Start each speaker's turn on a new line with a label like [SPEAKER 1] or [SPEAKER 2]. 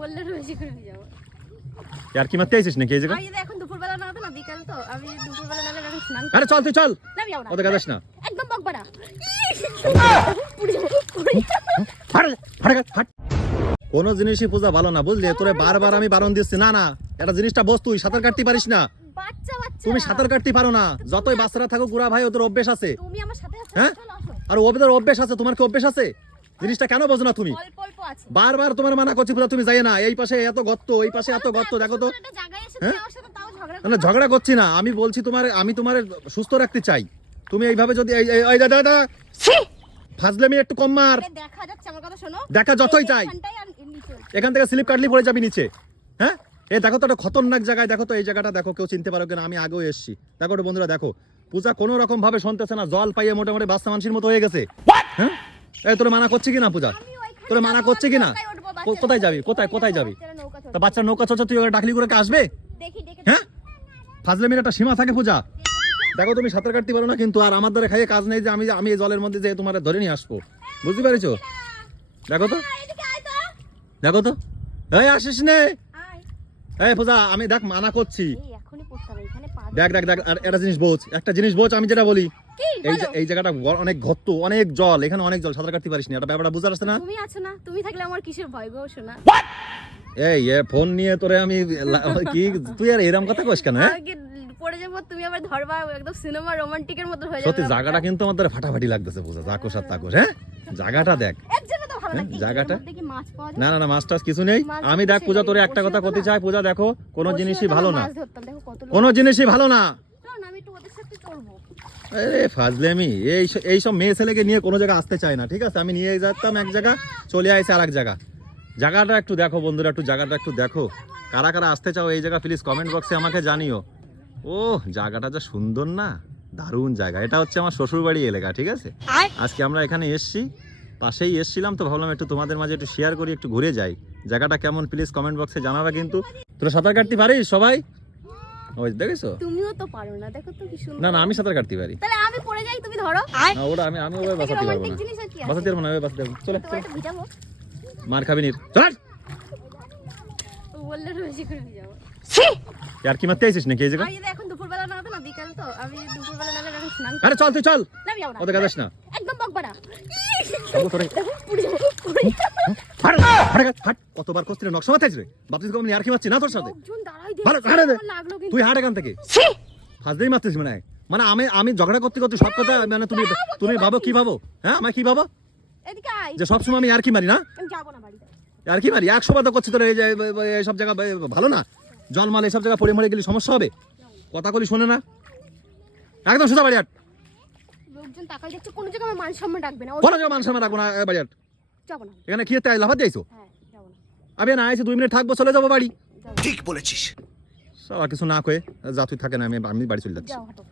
[SPEAKER 1] বললে রোজই করে আমি যাব।
[SPEAKER 2] আর কি মারতে আইছিস নাকি এই জায়গা
[SPEAKER 1] আমি এখন দুপুরবেলা না না বিকাল তো। আমি দুপুরবেলা নাহলে এখন স্নান
[SPEAKER 2] আরে চল তুই চল।
[SPEAKER 1] না।
[SPEAKER 2] ওদের
[SPEAKER 1] একদম বকবা
[SPEAKER 2] কোনো জিনিসই পূজা ভালো না বুঝলি? তোরে বারবার আমি বারণ দিচ্ছি। না না এটা জিনিসটা বস তুই সাঁতার কাটতে পারিস না। তুমি সাঁতার কাটতে পারো না। যতই বাচ্চারা থাকো গুড়া ভাই ওদের অভ্যেস আছে।
[SPEAKER 1] তুমি আমার সাথে
[SPEAKER 2] হ্যাঁ? আর ওদের অভ্যেস আছে? তোমার কি অভ্যেস আছে? জিনিসটা কেন বোঝো না তুমি? বারবার তোমার মানা করছি পূজা তুমি যাই না। এই পাশে এত গর্ত এই পাশে এত গর্ত দেখো তো। হ্যাঁ? না ঝগড়া করছি না। আমি বলছি তোমার আমি তোমার সুস্থ রাখতে চাই। তুমি এইভাবে যদি এই- এই- এই দাদা দাদা ফাজলামি একটু কম মার।
[SPEAKER 1] দেখা
[SPEAKER 2] যতই চাই। এখান থেকে স্লিপ কাটলি পড়ে যাবি নিচে। হ্যাঁ? এ দেখো তো একটা খতরনাক জায়গায় দেখো তো এই জায়গাটা দেখো কেউ চিনতে পারো কিনা আমি আগেও এসেছি। দেখো বন্ধুরা দেখো। পূজা কোনো রকম ভাবে শুনতেছে না জল পাইয়ে মোটামুটি বাচ্চা মানুষের মতো হয়ে গেছে। হ্যাঁ? এই তোর মানা করছে কিনা পূজা? তোরে মানা করছে কিনা? কোথায় যাবি? কোথায়- কোথায় যাবি? তা বাচ্চা নৌকা চলছে তুই ডাকলি করে আসবে হ্যাঁ? ফাজলামির একটা সীমা থাকে পূজা? দেখো তুমি সাঁতার কাটতে পারো না কিন্তু আর আমার দ্বারা খাইয়ে কাজ নেই যে আমি আমি এই জলের মধ্যে যে তোমার ধরে নিয়ে আসব। বুঝতে পেরেছ? দেখো তো। দেখো তো। এই আসিস নে। এই পূজা আমি দেখ মানা করছি। দেখ দেখ দেখ আর একটা জিনিস বোঝ একটা জিনিস বোঝ আমি যেটা বলি। এই এই জায়গাটা অনেক ঘত্ত অনেক জল এখানে অনেক জল সাঁতার কাটতে পারিস না এটা ব্যাপারটা বুঝতে পারছ না?
[SPEAKER 1] তুমি আছো না তুমি থাকলে আমার কিসের ভয় গো শোনা।
[SPEAKER 2] এই এ ফোন নিয়ে তোরে আমি কি তুই আর এরকম কথা কইস কেন হ্যাঁ?
[SPEAKER 1] পড়ে যাব তুমি আবার ধরবা একদম সিনেমা রোমান্টিকের মতো হয়ে যাবে
[SPEAKER 2] সত্যি জায়গাটা কিন্তু আমাদের ফাটাফাটি লাগতেছে বুঝা জাকোস আর তাকোস হ্যাঁ? জায়গাটা দেখ।
[SPEAKER 1] তো ভালো
[SPEAKER 2] হ্যাঁ, জায়গাটা?
[SPEAKER 1] মধ্যে কি মাছ পাওয়া যায়?
[SPEAKER 2] না না না মাছ টাছ কিছু নেই। আমি দেখ পূজা তোরে একটা কথা চাই পূজা দেখো কোনো জিনিসই ভালো না। কোনো জিনিসই ভালো না।
[SPEAKER 1] চলো না আমি একটু ওদের সাথে চলবো।
[SPEAKER 2] আরে ফাজলেমি এই স- এই মেয়ে ছেলেকে নিয়ে কোনো জায়গায় আসতে চায় না ঠিক আছে? আমি নিয়ে যেতাম এক জায়গা চলে আইসি আর এক জায়গা। জায়গাটা একটু দেখো বন্ধুরা একটু জায়গাটা একটু দেখো। কারা কারা আসতে চাও এই জায়গা প্লিজ কমেন্ট বক্সে আমাকে জানিও। ও জায়গাটা যা সুন্দর না দারুণ জায়গা। এটা হচ্ছে আমার শ্বশুরবাড়ি এলাকা ঠিক আছে? আজকে আমরা এখানে এসছি। পাশেই এসছিলাম তো ভাবলাম একটু তোমাদের মাঝে একটু শেয়ার করি একটু ঘুরে যাই। জায়গাটা কেমন প্লিজ কমেন্ট বক্সে জানাবে কিন্তু। তোরা সাঁতার কাটতে পারিস সবাই? ওই দেখেছ?
[SPEAKER 1] তুমিও তো পারো না দেখো তো কি সুন্দর।
[SPEAKER 2] না না আমি সাঁতার কাটতে পারি।
[SPEAKER 1] তাহলে আমি পড়ে যাই তুমি ধরো।
[SPEAKER 2] না ওটা আমি আমি ওই বাঁচাতে পারব না। বাঁচাতে পারব না ওই বাঁচাতে পারব চলে মার খাবি নির। চল।
[SPEAKER 1] বললে রোজই করে যাব
[SPEAKER 2] আর কি মারতে আইছিস নাকি এই জায়গা?
[SPEAKER 1] আমি এখন দুপুরবেলা না না বিকাল তো আমি দুপুরবেলা এখন স্নান
[SPEAKER 2] আরে চল তুই চল।
[SPEAKER 1] না না।
[SPEAKER 2] ওদের না।
[SPEAKER 1] একদম বকবা না।
[SPEAKER 2] হাট হাট, হাট কতবার কস্তিরে নকশা রে কম আর কি মারছি? না তোর সাথে। তুই হাট এখান থেকে। ফাজদেই মারতিস মানে মানে আমি আমি ঝগড়া করতে করতে সব কথা মানে তুমি তুমি ভাবো কি ভাবো? হ্যাঁ আমার কি ভাবো? যে সবসময় আমি আর কি মারি না?
[SPEAKER 1] আমি যাব না বাড়িতে।
[SPEAKER 2] আর কি মারি? একশো তো করছি তোর এই যে সব জায়গা ভালো না? জল মাল এসব জায়গা পড়ে মরে গেলে সমস্যা হবে? কথা কলি শোনে না। একদম সোজা বাড়ি হাট।
[SPEAKER 1] লোকজন তাকাই দেখছে কোনো জায়গায় আমার মান সম্মান রাখবে না।
[SPEAKER 2] কোনো জায়গা মানুষ আমার রাখব না এ
[SPEAKER 1] যাব না।
[SPEAKER 2] এখানে কি লাফাত
[SPEAKER 1] হ্যাঁ যাব না।
[SPEAKER 2] আমি না এসে দুই মিনিট থাকব চলে যাব বাড়ি।
[SPEAKER 3] ঠিক বলেছিস।
[SPEAKER 2] সব কিছু না কয়ে যা তুই থাকে না আমি আমি বাড়ি চলে যাচ্ছি।
[SPEAKER 1] যাও হাঁটো।